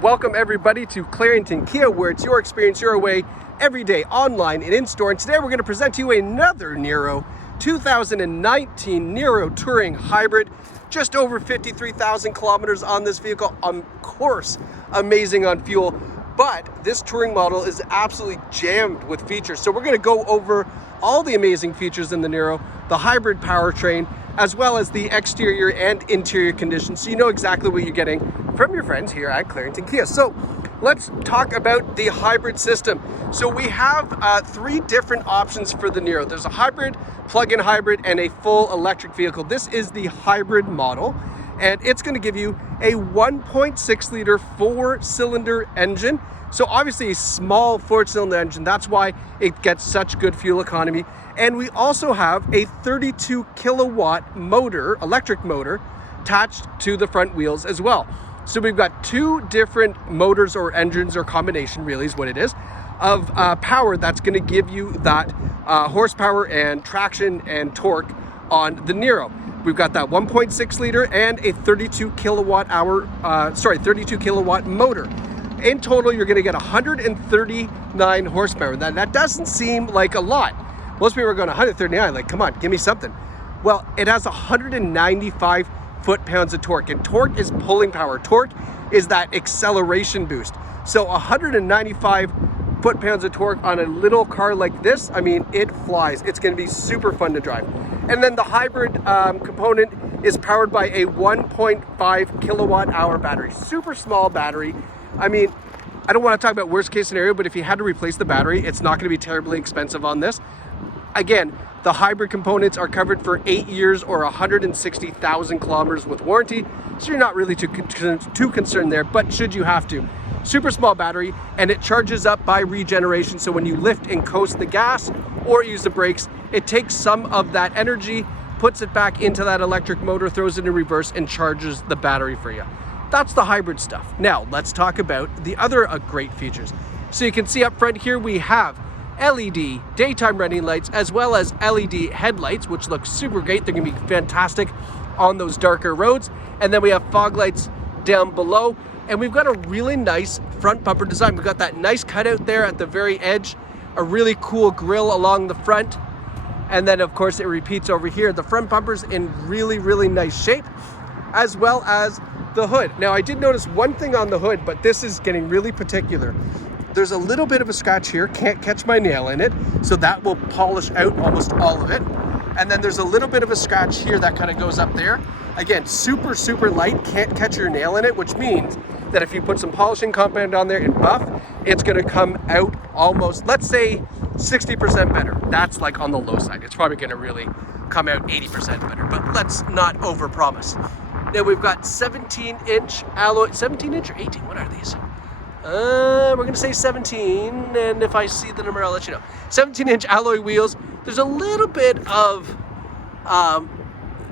Welcome everybody to Clarington Kia, where it's your experience your way every day, online and in-store. And today we're going to present to you another Niro, 2019 Niro Touring Hybrid. Just over 53,000 kilometers on this vehicle. Of course, amazing on fuel. But this touring model is absolutely jammed with features. So we're going to go over all the amazing features in the Niro, the hybrid powertrain, as well as the exterior and interior conditions, so you know exactly what you're getting from your friends here at Clarington Kia. So let's talk about the hybrid system. So we have three different options for the Niro. There's a hybrid, plug-in hybrid, and a full electric vehicle. This is the hybrid model, and it's going to give you a 1.6 liter four-cylinder engine. So obviously a small four-cylinder engine, that's why it gets such good fuel economy. And we also have a 32 kilowatt motor, electric motor, attached to the front wheels as well. So we've got two different motors or engines, or combination really is what it is, of power that's going to give you that horsepower and traction and torque on the Niro. We've got that 1.6 liter and a 32 kilowatt motor. In total, you're going to get 139 horsepower. That doesn't seem like a lot. Most people are going 139, like, come on, give me something. Well, it has 195 foot-pounds of torque, and torque is pulling power. Torque is that acceleration boost. So 195 foot-pounds of torque on a little car like this, I mean, it flies. It's going to be super fun to drive. And then the hybrid component is powered by a 1.5 kilowatt hour battery. Super small battery. I mean, I don't want to talk about worst case scenario, but if you had to replace the battery, it's not going to be terribly expensive on this. Again, the hybrid components are covered for 8 years or 160,000 kilometers with warranty, so you're not really too concerned there, but should you have to. Super small battery, and it charges up by regeneration, so when you lift and coast the gas or use the brakes, it takes some of that energy, puts it back into that electric motor, throws it in reverse, and charges the battery for you. That's the hybrid stuff. Now, let's talk about the other great features. So you can see up front here, we have LED daytime running lights, as well as LED headlights, which look super great. They're gonna be fantastic on those darker roads. And then we have fog lights down below. And we've got a really nice front bumper design. We've got that nice cutout there at the very edge, a really cool grille along the front. And then of course it repeats over here. The front bumper's in really, really nice shape, as well as the hood. Now I did notice one thing on the hood, but this is getting really particular. There's a little bit of a scratch here, can't catch my nail in it, so that will polish out almost all of it. And then there's a little bit of a scratch here that kind of goes up there. Again, super, super light, can't catch your nail in it, which means that if you put some polishing compound on there and buff, it's gonna come out almost, let's say 60% better. That's like on the low side. It's probably gonna really come out 80% better, but let's not overpromise. Now we've got 17-inch alloy, 17-inch or 18, what are these? We're gonna say 17, and if I see the number, I'll let you know. 17-inch alloy wheels. There's a little bit of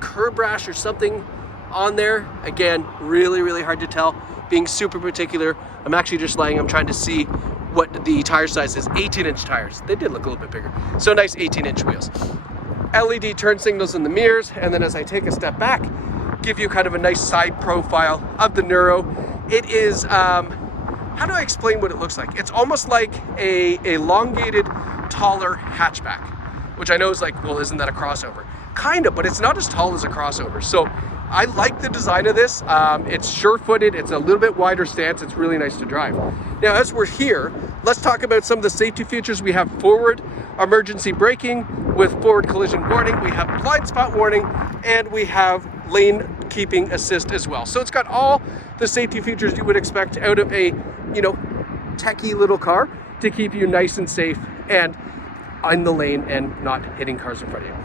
curb rash or something on there. Again, really, really hard to tell. Being super particular, I'm actually just lying. I'm trying to see what the tire size is. 18-inch tires. They did look a little bit bigger. So nice 18-inch wheels. LED turn signals in the mirrors, and then as I take a step back, give you kind of a nice side profile of the Niro. It is, how do I explain what it looks like? It's almost like a elongated, taller hatchback, which I know is like, well, isn't that a crossover? Kind of, but it's not as tall as a crossover. So I like the design of this. It's sure-footed, it's a little bit wider stance, it's really nice to drive. Now, as we're here, let's talk about some of the safety features. We have forward emergency braking with forward collision warning, we have blind spot warning, and we have lane keeping assist as well. So it's got all the safety features you would expect out of a, you know, techie little car to keep you nice and safe and in the lane and not hitting cars in front of you.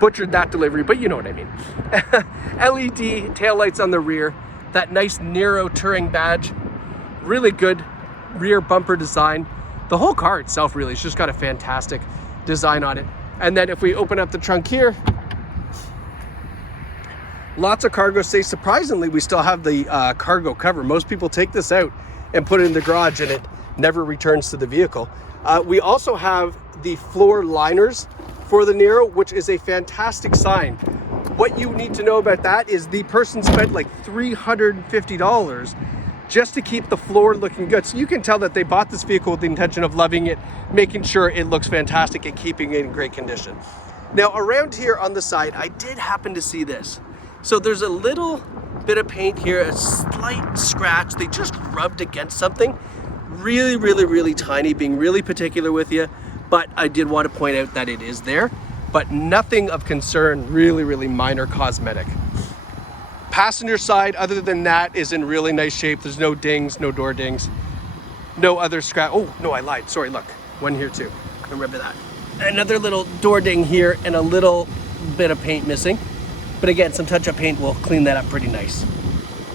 Butchered that delivery, but you know what I mean. LED taillights on the rear, that nice Niro Touring badge, really good rear bumper design. The whole car itself really, it's just got a fantastic design on it. And then if we open up the trunk here, lots of cargo space. Surprisingly, we still have the cargo cover. Most people take this out and put it in the garage and it never returns to the vehicle. We also have the floor liners for the Niro, which is a fantastic sign. What you need to know about that is the person spent like $350 just to keep the floor looking good. So you can tell that they bought this vehicle with the intention of loving it, making sure it looks fantastic and keeping it in great condition. Now around here on the side, I did happen to see this. So there's a little bit of paint here, a slight scratch. They just rubbed against something. Really, really, really tiny, being really particular with you. But I did want to point out that it is there, but nothing of concern, really, really minor cosmetic. Passenger side, other than that, is in really nice shape. There's no dings, no door dings, no other scratch. Oh, no, I lied. Sorry, look, one here too. Remember that. Another little door ding here and a little bit of paint missing. But again, some touch-up paint will clean that up pretty nice.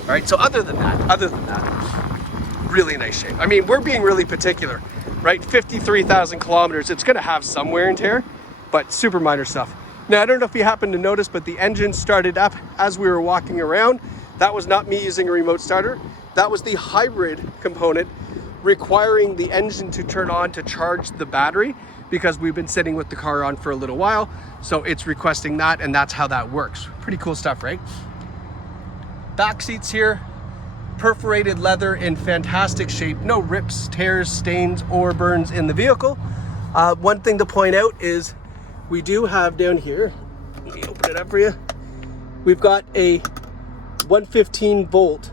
All right, so other than that, really nice shape. I mean, we're being really particular, right? 53,000 kilometers, it's gonna have some wear and tear, but super minor stuff. Now, I don't know if you happened to notice, but the engine started up as we were walking around. That was not me using a remote starter. That was the hybrid component requiring the engine to turn on to charge the battery, because we've been sitting with the car on for a little while. So it's requesting that, and that's how that works. Pretty cool stuff, right? Back seats here, perforated leather in fantastic shape. No rips, tears, stains, or burns in the vehicle. One thing to point out is we do have down here, let me open it up for you. We've got a 115 volt,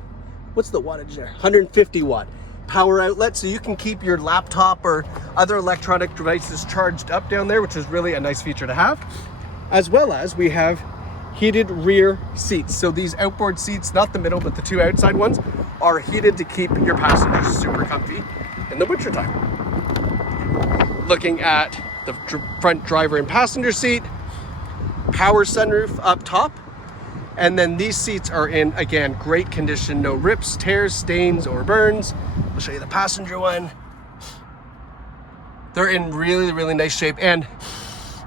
what's the wattage there? 150 watt power outlet, so you can keep your laptop or other electronic devices charged up down there, which is really a nice feature to have. As well as we have heated rear seats. So these outboard seats, not the middle, but the two outside ones, are heated to keep your passengers super comfy in the wintertime. Looking at the front driver and passenger seat, power sunroof up top. And then these seats are in, again, great condition. No rips, tears, stains, or burns. I'll show you the passenger one. They're in really, really nice shape. And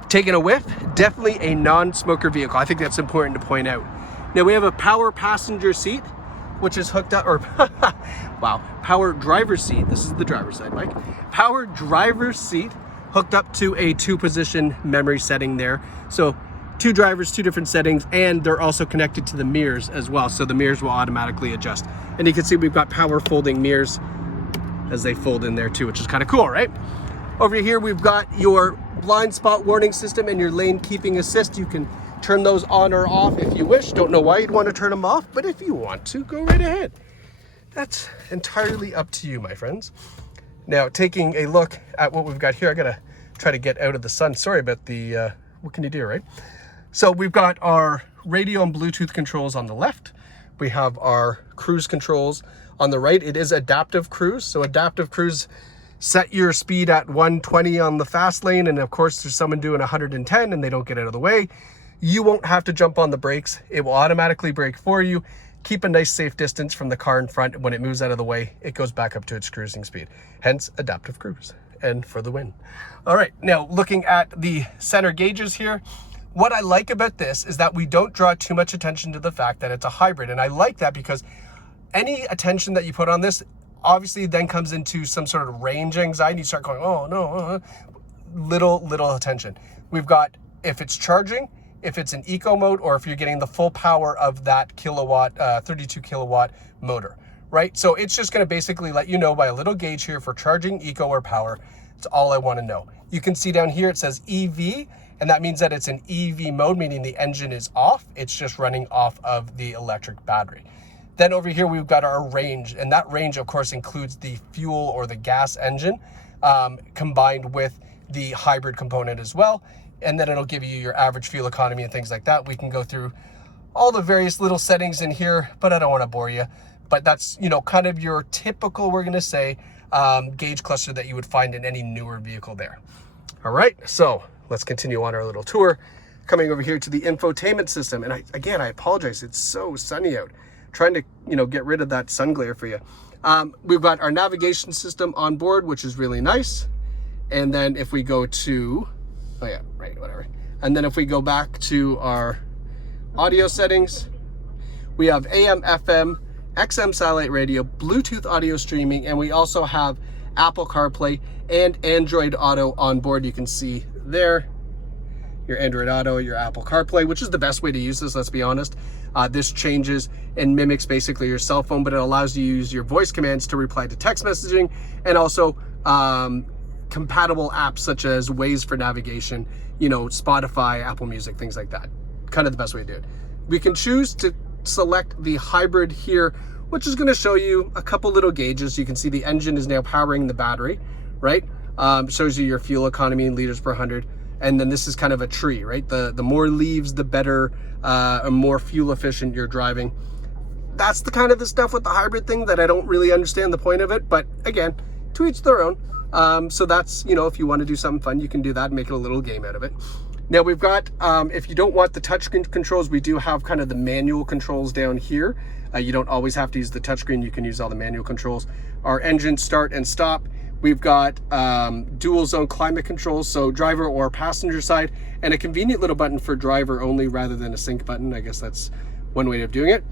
taking a whiff, definitely a non-smoker vehicle. I think that's important to point out. Now we have a power passenger seat, which is hooked up, or wow, power driver's seat. This is the driver's side, Mike. Power driver's seat hooked up to a 2-position memory setting there. So 2 drivers, 2 different settings, and they're also connected to the mirrors as well. So the mirrors will automatically adjust. And you can see we've got power folding mirrors as they fold in there too, which is kind of cool, right? Over here, we've got your blind spot warning system and your lane keeping assist. You can turn those on or off if you wish. Don't know why you'd want to turn them off, but if you want to, go right ahead. That's entirely up to you, my friends. Now, taking a look at what we've got here, I gotta try to get out of the sun. Sorry about the, what can you do, right? So we've got our radio and Bluetooth controls on the left. We have our cruise controls on the right. It is adaptive cruise. So adaptive cruise, set your speed at 120 on the fast lane. And of course, there's someone doing 110 and they don't get out of the way. You won't have to jump on the brakes. It will automatically brake for you. Keep a nice safe distance from the car in front. When it moves out of the way, it goes back up to its cruising speed. Hence adaptive cruise, and for the win. All right, now looking at the center gauges here, what I like about this is that we don't draw too much attention to the fact that it's a hybrid. And I like that because any attention that you put on this obviously then comes into some sort of range anxiety. You start going, oh no, little attention. We've got, if it's charging, if it's in eco mode, or if you're getting the full power of that kilowatt, 32 kilowatt motor, right? So it's just gonna basically let you know by a little gauge here for charging, eco, or power. It's all I wanna know. You can see down here, it says EV, and that means that it's an EV mode, meaning the engine is off. It's just running off of the electric battery. Then over here, we've got our range, and that range, of course, includes the fuel or the gas engine combined with the hybrid component as well. And then it'll give you your average fuel economy and things like that. We can go through all the various little settings in here, but I don't want to bore you. But that's, you know, kind of your typical, we're going to say, gauge cluster that you would find in any newer vehicle there. All right, so let's continue on our little tour. Coming over here to the infotainment system. And I apologize, it's so sunny out. Trying to, you know, get rid of that sun glare for you. We've got our navigation system on board, which is really nice. And then if we go to, oh yeah, right, whatever. And then if we go back to our audio settings, we have AM, FM, XM satellite radio, Bluetooth audio streaming, and we also have Apple CarPlay and Android Auto on board. You can see there. your Android Auto, your Apple CarPlay, which is the best way to use this, let's be honest. This changes and mimics basically your cell phone, but it allows you to use your voice commands to reply to text messaging, and also compatible apps such as Waze for navigation, you know, Spotify, Apple Music, things like that. Kind of the best way to do it. We can choose to select the hybrid here, which is going to show you a couple little gauges. You can see the engine is now powering the battery, right? Shows you your fuel economy in liters per 100. And then this is kind of a tree, right? The more leaves, the better, and more fuel efficient you're driving. That's the kind of the stuff with the hybrid thing that I don't really understand the point of it. But again, to each their own. So that's, you know, if you want to do something fun, you can do that and make it a little game out of it. Now we've got, if you don't want the touchscreen controls, we do have kind of the manual controls down here. You don't always have to use the touchscreen. You can use all the manual controls. Our engine start and stop. We've got dual zone climate controls, so driver or passenger side, and a convenient little button for driver only rather than a sync button. I guess that's one way of doing it.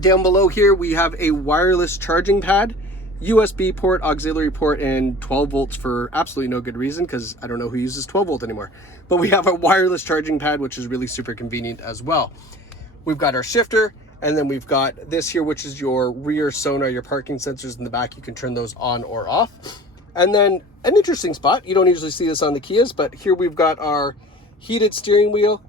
Down below here, we have a wireless charging pad, USB port, auxiliary port, and 12 volts for absolutely no good reason, because I don't know who uses 12 volt anymore. But we have a wireless charging pad, which is really super convenient as well. We've got our shifter, and then we've got this here, which is your rear sonar, your parking sensors in the back. You can turn those on or off. And then an interesting spot, you don't usually see this on the Kias, but here we've got our heated steering wheel,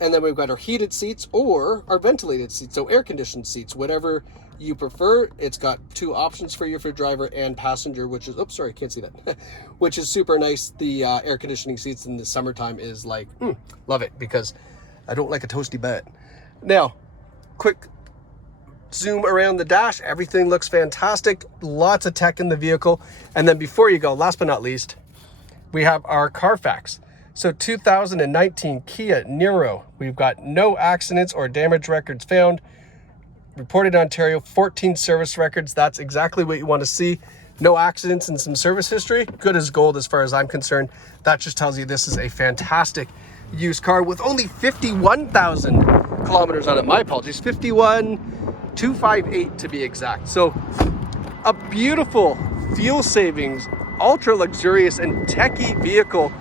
and then we've got our heated seats or our ventilated seats, so air conditioned seats, whatever you prefer. It's got two options for you for driver and passenger, which is, oops, sorry, can't see that, which is super nice. The air conditioning seats in the summertime is like, love it, because I don't like a toasty butt. Now, quick zoom around the dash. Everything looks fantastic. Lots of tech in the vehicle. And then before you go, last but not least, we have our CarFax. So 2019 Kia Niro. We've got no accidents or damage records found. Reported in Ontario, 14 service records. That's exactly what you want to see. No accidents and some service history. Good as gold as far as I'm concerned. That just tells you this is a fantastic used car with only 51,000 kilometers on it. My apologies, 51,258 to be exact. So a beautiful fuel savings, ultra luxurious and techy vehicle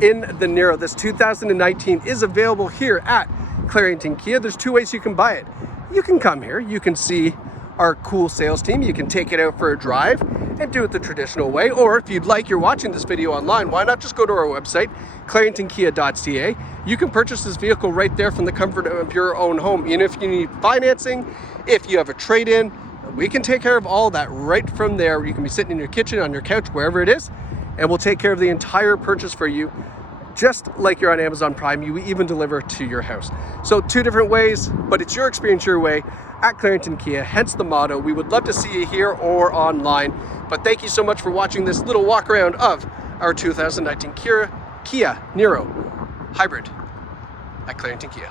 in the Niro. This 2019 is available here at Clarington Kia. There's two ways you can buy it. You can come here, you can see our cool sales team, you can take it out for a drive and do it the traditional way, or if you'd like, you're watching this video online, why not just go to our website, claringtonkia.ca. You can purchase this vehicle right there from the comfort of your own home. And if you need financing, if you have a trade-in, we can take care of all that right from there. You can be sitting in your kitchen, on your couch, wherever it is, and we'll take care of the entire purchase for you, just like you're on Amazon Prime. You even deliver to your house. So two different ways, but it's your experience your way at Clarington Kia, hence the motto. We would love to see you here or online, but thank you so much for watching this little walk around of our 2019 Kia Niro Hybrid at Clarington Kia.